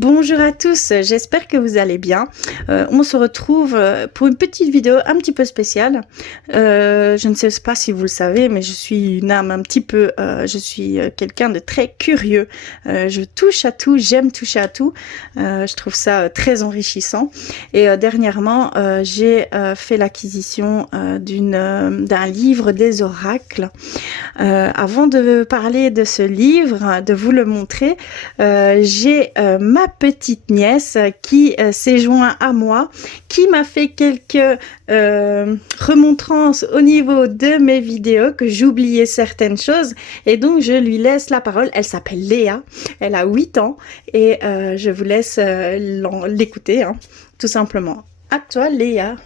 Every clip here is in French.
Bonjour à tous, j'espère que vous allez bien. On se retrouve pour une petite vidéo un petit peu spéciale. Je ne sais pas si vous le savez, mais je suis une âme un petit peu, je suis quelqu'un de très curieux. Je touche à tout, j'aime toucher à tout. Je trouve ça très enrichissant. Et dernièrement, j'ai fait l'acquisition d'un livre des oracles. Avant de parler de ce livre, de vous le montrer, j'ai ma petite nièce qui s'est joint à moi, qui m'a fait quelques remontrances au niveau de mes vidéos, que j'oubliais certaines choses, et donc je lui laisse la parole. Elle s'appelle Léa, elle a 8 ans, et je vous laisse l'écouter, hein, tout simplement. À toi, Léa.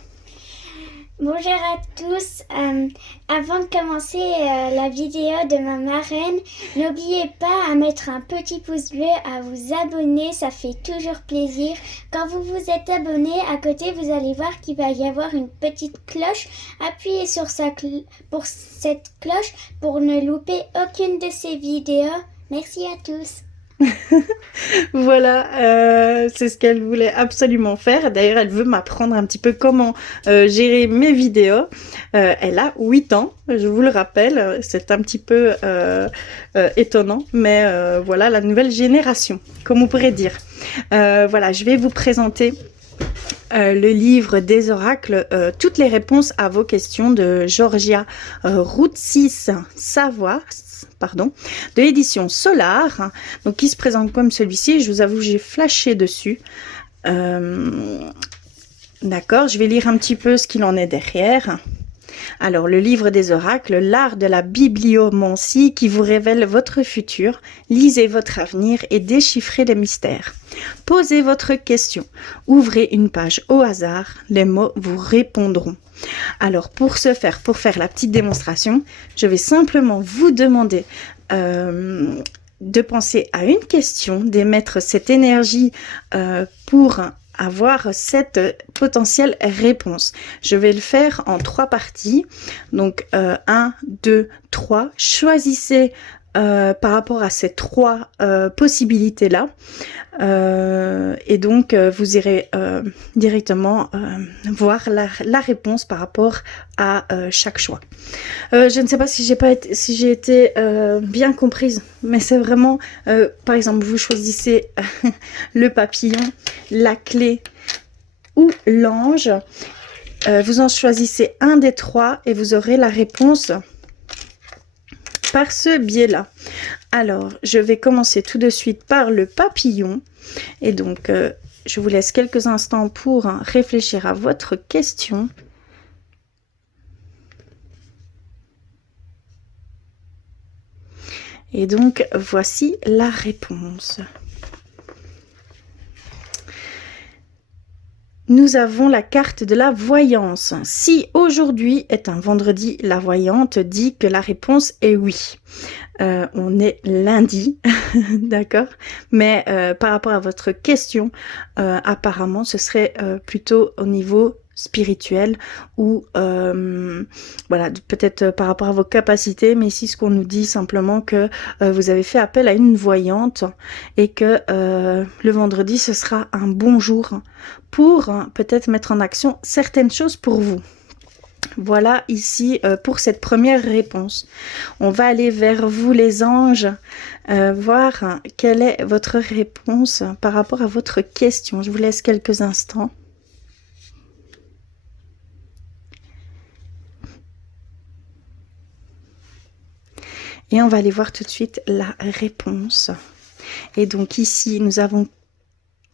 Bonjour à tous. Avant de commencer la vidéo de ma marraine, n'oubliez pas à mettre un petit pouce bleu, à vous abonner, ça fait toujours plaisir. Quand vous vous êtes abonné, à côté vous allez voir qu'il va y avoir une petite cloche. Appuyez sur pour cette cloche pour ne louper aucune de ces vidéos. Merci à tous. Voilà, c'est ce qu'elle voulait absolument faire. D'ailleurs, elle veut m'apprendre un petit peu comment gérer mes vidéos. Elle a 8 ans, je vous le rappelle. C'est un petit peu étonnant, mais voilà la nouvelle génération, comme on pourrait dire. Voilà, je vais vous présenter le livre des oracles, toutes les réponses à vos questions de Georgia Routsis Savoie, pardon, de l'édition Solar, donc qui se présente comme celui-ci. Je vous avoue, j'ai flashé dessus. D'accord, je vais lire un petit peu ce qu'il en est derrière. Alors, le livre des oracles, l'art de la bibliomancie qui vous révèle votre futur. Lisez votre avenir et déchiffrez les mystères. Posez votre question. Ouvrez une page au hasard. Les mots vous répondront. Alors, pour faire la petite démonstration, je vais simplement vous demander de penser à une question, d'émettre cette énergie pour avoir cette potentielle réponse. Je vais le faire en 3 parties. Donc 1, 2, 3. Choisissez par rapport à ces 3 possibilités-là. Et donc vous irez directement voir la réponse par rapport à chaque choix. Je ne sais pas si j'ai été bien comprise, mais c'est vraiment par exemple, vous choisissez le papillon, la clé ou l'ange. Vous en choisissez un des 3 et vous aurez la réponse par ce biais-là. Alors, je vais commencer tout de suite par le papillon. Et donc, je vous laisse quelques instants pour réfléchir à votre question. Et donc, voici la réponse. Nous avons la carte de la voyance. Si aujourd'hui est un vendredi, la voyante dit que la réponse est oui. On est lundi, d'accord? Mais par rapport à votre question, apparemment, ce serait plutôt au niveau spirituel ou voilà, peut-être par rapport à vos capacités, mais ici ce qu'on nous dit simplement que vous avez fait appel à une voyante et que le vendredi ce sera un bon jour pour peut-être mettre en action certaines choses pour vous. Voilà ici pour cette première réponse. On va aller vers vous les anges, voir quelle est votre réponse par rapport à votre question. Je vous laisse quelques instants. Et on va aller voir tout de suite la réponse. Et donc ici, nous avons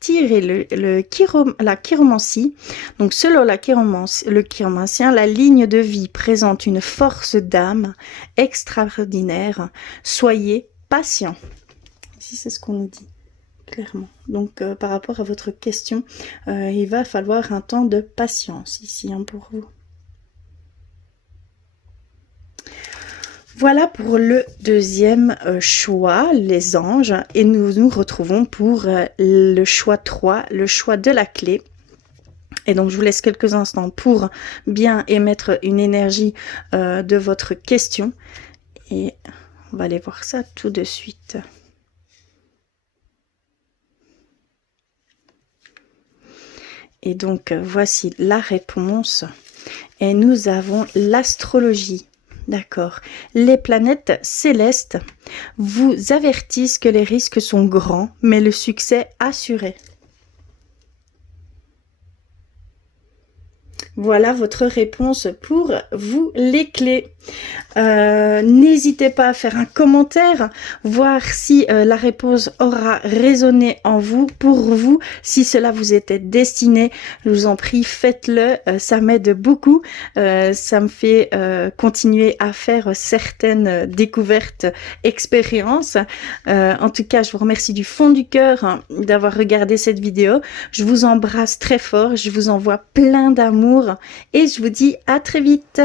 tiré la chiromancie. Donc selon le chiromancien, la ligne de vie présente une force d'âme extraordinaire. Soyez patient. Ici, c'est ce qu'on nous dit clairement. Donc par rapport à votre question, il va falloir un temps de patience ici pour vous. Voilà pour le deuxième choix, les anges, et nous nous retrouvons pour le choix 3, le choix de la clé. Et donc je vous laisse quelques instants pour bien émettre une énergie de votre question, et on va aller voir ça tout de suite. Et donc, voici la réponse. Et nous avons l'astrologie. D'accord. Les planètes célestes vous avertissent que les risques sont grands, mais le succès assuré. Voilà votre réponse pour vous les clés. N'hésitez pas à faire un commentaire, voir si la réponse aura résonné en vous, pour vous, si cela vous était destiné. Je vous en prie, faites-le, ça m'aide beaucoup. Ça me fait continuer à faire certaines découvertes, expériences. En tout cas, je vous remercie du fond du cœur d'avoir regardé cette vidéo. Je vous embrasse très fort, je vous envoie plein d'amour et je vous dis à très vite.